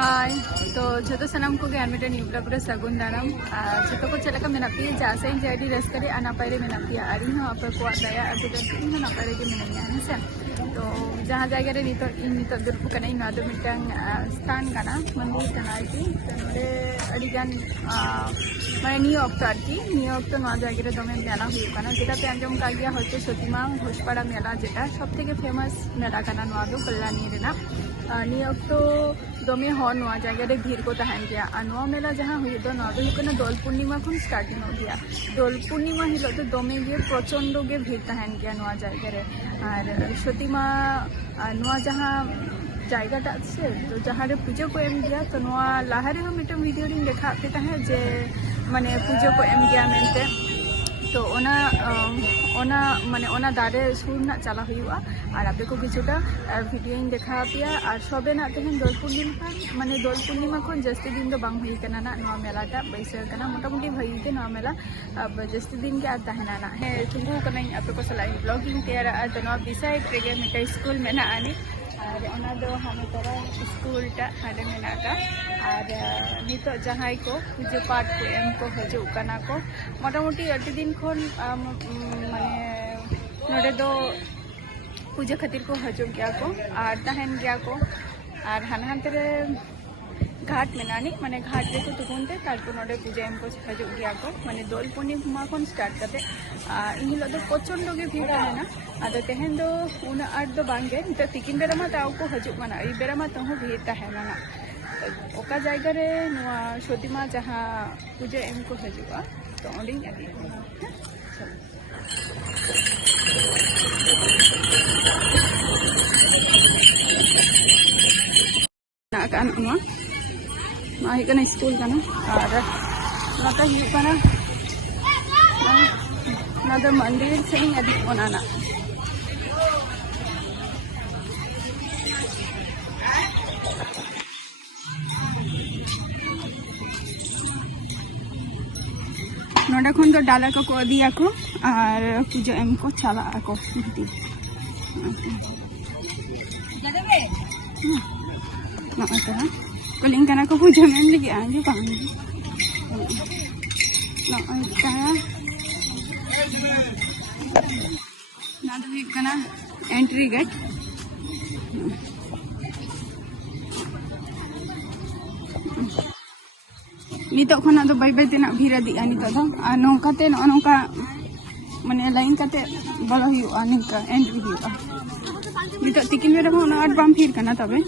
हाय तो जो सामान को मिट्टे न्यू ब्लॉग रे सगुन दाराम जो को चलका मेना पे जासे जे रस्करे नापाय मेना पे और इन आप को दया इन नापाय मेना हेसे तो जहाँ जगह रे नित दुर्ब कना स्थान कना मंदिर कना अड़ीगान मैं नी अक्ट जगह रे दमे मेला होना जेटा पे आंजम का गया हयतो सतीमा घोषपाड़ा मेला जेटा सब थेके फेमस मेला कना कल्याणी रेना नी अक्ट दमे हर जगह रे भीड़ को तहन गया और मेला जहाँ हुई दोल पूर्णिमा खन स्टार्टिंग हो गया दोल पूर्णिमा हिलो तो दमे गे प्रचंड गे भीड़ तहन गया जगह रे और सतीमा जहाँ जगह से तो जहाँ रे पूजा को एम गया तो लहारे मिट्टे वीडियो री देखा पे जे माने पूजा को एम गया मेनते तो माने दारे सुर ना चला हुआ और आपे को किछुटा वीडियो देखा पे और सबे ना तेहन दोल पूर्णिमा माने दोल पूर्णिमा खन जस्ती दिन दो बांग हुई कना ना मेलाटा बैसर कना मोटामुटी भई ते मेला अब जस्ती दिन के आ तहना ना हे तुंगु कना आपे को सलाई ब्लॉगिंग तेरा तो बिसाइड रेगे मिटे स्कूल में ना आनी और हाने तरा स्कूल हाने मेनाका और नित जहाँ को पूजा पाठ को एम को हजू कना को मोटामुटी अटी दिन खन माने नोडे दो पूजा खातिर को हजू गया को और तहन गया को और हानहानते रे घाट मेनानी माने घाट रे को तुकुनते तारपो नोडे पूजा एम को हजू गया को माने दोल पूर्णिमा खन स्टार्ट करते इन हिलो दो प्रचंड गे भीड़ है अद तेहन दो उन आठ दो बांगे नित तिकिन बेरामा ताव को हजू माना आई बेरामा तहो भीड़ तहना ओका जगह रे सतीमा जहाँ पूजा एम को हजूआ तो ओंडी अभी स्कूल और मंदिर से अभी ओना नोडा खन तो डाला को दिया को और पूजा एम को चला को कलिंग कना को पूजा में लगी आगे पानी ना तो कना एंट्री गेट नितो खना तो बै बै तेना भीड़ दी नितो दो आ नौकाते नौका माने लाइन काते बलो हुआ निका एंट्री हुआ नितो तिकिन बेरा में आठ बाम भीड़ कना तबे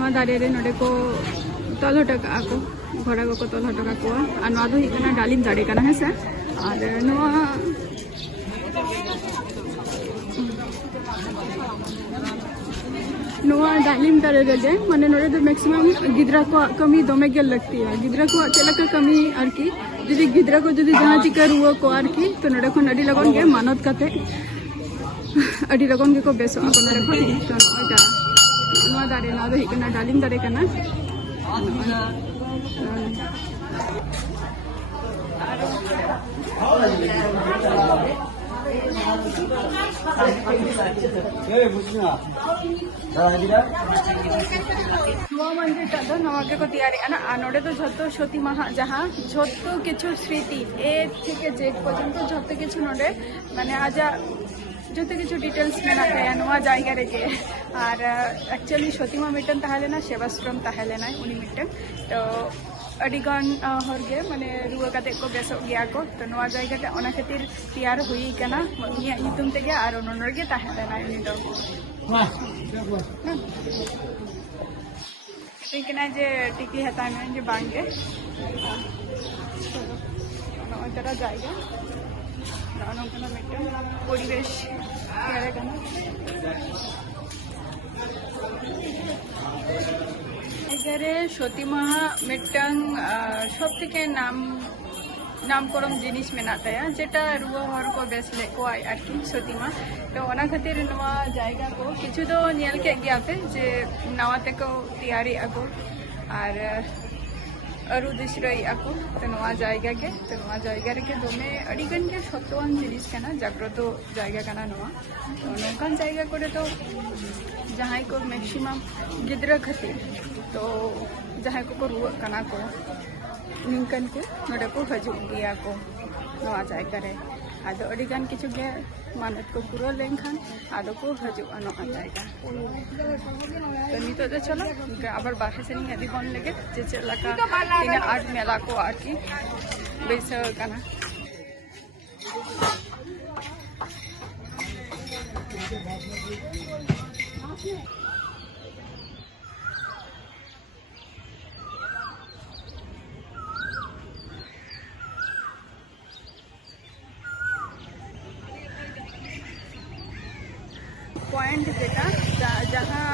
नवा दारे रे नोडे को तल हटका को घोड़ा को तल हटका को और नवा दो हिकना डालिम दारे कना है से और नवा डालिम दारे रे माने नोडे तो मैक्सिमम गिद्रा को कमी दमे गे लगती है गिद्रा को चलका कमी आरकी जुदी गिद्रा को जुदी जहाँ चिका रुआ को आरकी तो नोडे खन अडी लगन गे मानत काते अडी लगन गे को बेसो को नोडे खन तो नवा दारे ना दो हिकना डालिम दारे कना मंदिर टा नवा के को तैयारी नोडे तो झोतो सती माहा जहाँ झोतो किछु स्मृति ए थेके जेड पर्यंत झोतो किछु नोडे माने आजा जोते किछु डिटेल्स मेना गया नवा जगह रे जे और एक्चुअली सतीमा मिटन ताहलेना सेवाश्रम ताहलेना उनी मिटन तो अडिगान हरगे माने रुआ काते को बेसो गया को तो नवा जगह रे ओना खातिर तैयार हुई कना इया नितुम तेगे और नोनरगे ताहलेना उनी दो ठीक ना जे टिकी हता में जे बांगे नवा तरह जाएगा परिवेश सतीमा मिटन सब थेके नामकरम जिनिस मेना ताया जेटा रुआ हर को बेस लेको आरकी सतीमा तो ओना खातिर नवा जायगा को किछु दो नेल के गया पे जे नवा ते को तैयारी आगो और aru disray ako to noa jayga ge to noa jayga re ke dome adi gan ge sottoan jinis kana jagroto jayga kana noa to nonkan jayga kore to jahai ko maximum gidra khatir to jahai ko ruwa kana ko ninkan ko node ko haju giya ko noa jayga re ado adi gan kichu ge manat ko pura lenkhan ado ko haju noa jayga तो नितो तो चलो आबार बासा से नहीं बन लगे जे चलका इन आर्ट मेला को आरकी बैसा कना पॉइंट जेटा जहाँ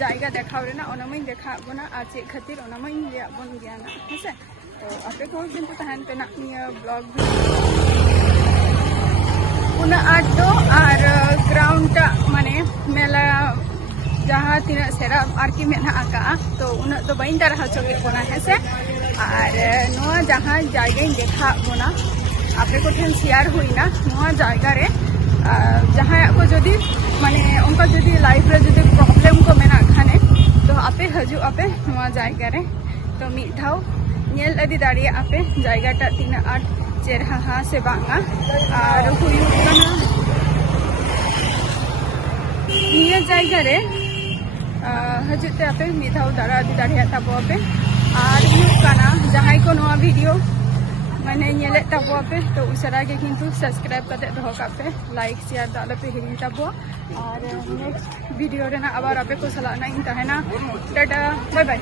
जायगा देखा मैं देखा बना और चे खातिर मैं बन गया ना हेसे तो आपे को किन्तु तहन पे ना ब्लॉग उना आर्ट दो और ग्राउंड माने मेला जहाँ तीना सेरा आरकी मेना आका तो उना तो बइन दारा हचोगे बना हेसे और नोआ जहाँ जायगा देखा बना आपे को ठेन शेयर हुईना नोआ जायगा रे जहाँ को जदि माने उनका जदि लाइफ रे जदि प्रॉब्लम को मेना खाने तो आपे हजू आपे नोआ जायगा रे तो मिद धाव नेल अदि दाड़िया आपे जायगा टा तीना आट चेरहा से बांगा और हुयु कना निया जायगा रे हजू ते आपे मिद धाव दाड़ा अदि दाड़िया ताबो आपे और हुयु कना जहाँ को नोआ वीडियो मैंने नेले ताबो पे तो उसरा के किन्तु सब्सक्राइब करते दो पे लाइक शेयर दाले पे हिरिन ताबो और नेक्स्ट वीडियो रे ना आबार आपे को सलाह नहीं तहना टाटा बाय बाय।